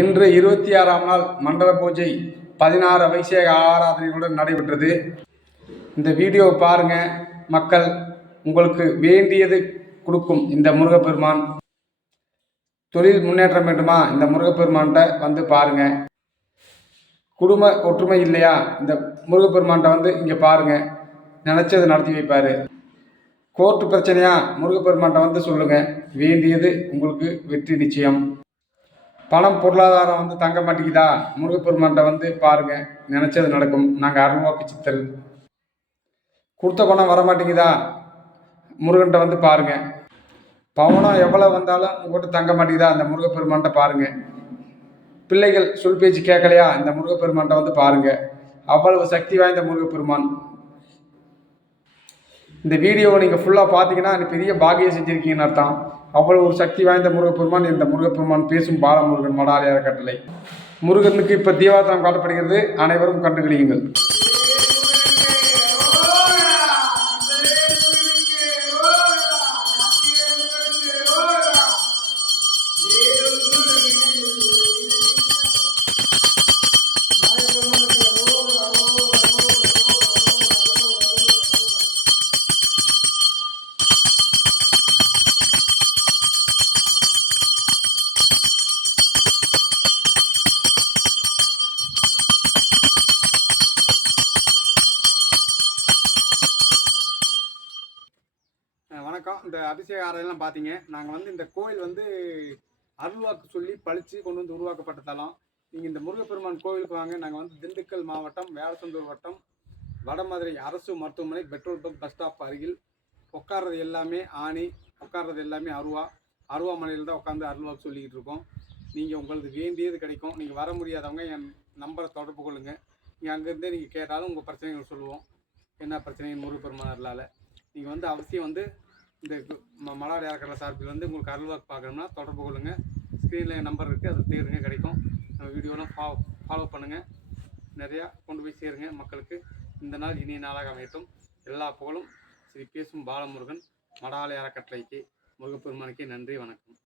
இன்று 26ஆம் நாள் மண்டல பூஜை 16 அபிஷேக ஆராதனைகளுடன் நடைபெற்றது. இந்த வீடியோவை பாருங்க மக்கள், உங்களுக்கு வேண்டியது கொடுக்கும் இந்த முருகப்பெருமான். தொழில் முன்னேற்றம் வேண்டுமா, இந்த முருகப்பெருமான்கிட்ட வந்து பாருங்க. குடும்ப ஒற்றுமை இல்லையா, இந்த முருகப்பெருமான்கிட்ட வந்து இங்கே பாருங்க, நினைச்சது நடத்தி வைப்பாரு. கோர்ட்டு பிரச்சனையா, முருகப்பெருமான்கிட்ட வந்து சொல்லுங்க, வேண்டியது உங்களுக்கு வெற்றி நிச்சயம். பணம் பொருளாதாரம் வந்து தங்க மாட்டேங்குதா, முருகப்பெருமான்கிட்ட வந்து பாருங்க, நினைச்சது நடக்கும். நாங்கள் அருள்வாக்கு சித்தர். கொடுத்த பணம் வர மாட்டேங்குதா, முருகன்கிட்ட வந்து பாருங்க. பவனம் எவ்வளோ வந்தாலும் உங்கள்கிட்ட தங்க மாட்டேங்குதா, அந்த முருகப்பெருமான்கிட்ட பாருங்க. பிள்ளைகள் சொல் பேச்சு கேட்கலையா, இந்த முருகப்பெருமான்கிட்ட வந்து பாருங்க. அவ்வளவு சக்தி வாய்ந்த முருகப்பெருமான். இந்த வீடியோவை நீங்கள் ஃபுல்லாக பார்த்தீங்கன்னா பெரிய பாகியம் செஞ்சுருக்கீங்கன்னு அர்த்தம். அவ்வளோ ஒரு சக்தி வாய்ந்த முருகப்பெருமான் இந்த முருகப்பெருமான். பேசும் பாலமுருகன் மடாலய அறக்கட்டளை. முருகனுக்கு இப்போ தீபாவளி காட்டப்படுகிறது, அனைவரும் கண்டுகளியுங்கள். வணக்கம். இந்த அபிஷேக ஆராதனைலாம் பார்த்தீங்க. நாங்கள் வந்து இந்த கோயில் வந்து அருள்வாக்கு சொல்லி பழித்து கொண்டு வந்து உருவாக்கப்பட்ட தலம். நீங்கள் இந்த முருகப்பெருமான் கோவிலுக்கு வாங்க. நாங்கள் வந்து திண்டுக்கல் மாவட்டம் வேடசந்தூர் வட்டம் வடமதுரை அரசு மருத்துவமனை பெட்ரோல் பம்ப் பஸ் ஸ்டாப் அருகில். உட்கார்றது எல்லாமே ஆணி, உட்கார்றது எல்லாமே அருவா மலையில் தான் உட்காந்து அருள்வாக்கு சொல்லிக்கிட்டு இருக்கோம். நீங்கள் உங்களுக்கு வேண்டியது கிடைக்கும். நீங்கள் வர முடியாதவங்க என் நம்பரை தொடர்பு கொள்ளுங்கள். நீங்கள் அங்கேருந்தே நீங்கள் கேட்டாலும் உங்கள் பிரச்சனைகள் சொல்லுவோம். என்ன பிரச்சனை முருகப்பெருமான் அருளால். நீங்கள் வந்து அவசியம் வந்து இந்த மலாடி அறக்கட்டளை சார்பில் வந்து உங்களுக்கு அருள்வாக்கு பார்க்கணும்னா தொடர்பு கொள்ளுங்கள். ஸ்க்ரீனில் நம்பர் இருக்குது, அதை தேடுங்க, கிடைக்கும். நம்ம வீடியோலாம் ஃபாலோ பண்ணுங்கள். நிறையா கொண்டு போய் சேருங்க மக்களுக்கு. இந்த நாள் இனிய நாளாக அமையட்டும். எல்லா புகழும் ஸ்ரீ பேசும் பாலமுருகன் மடாலய அறக்கட்டளைக்கு, முருகப்பெருமானுக்கே நன்றி, வணக்கம்.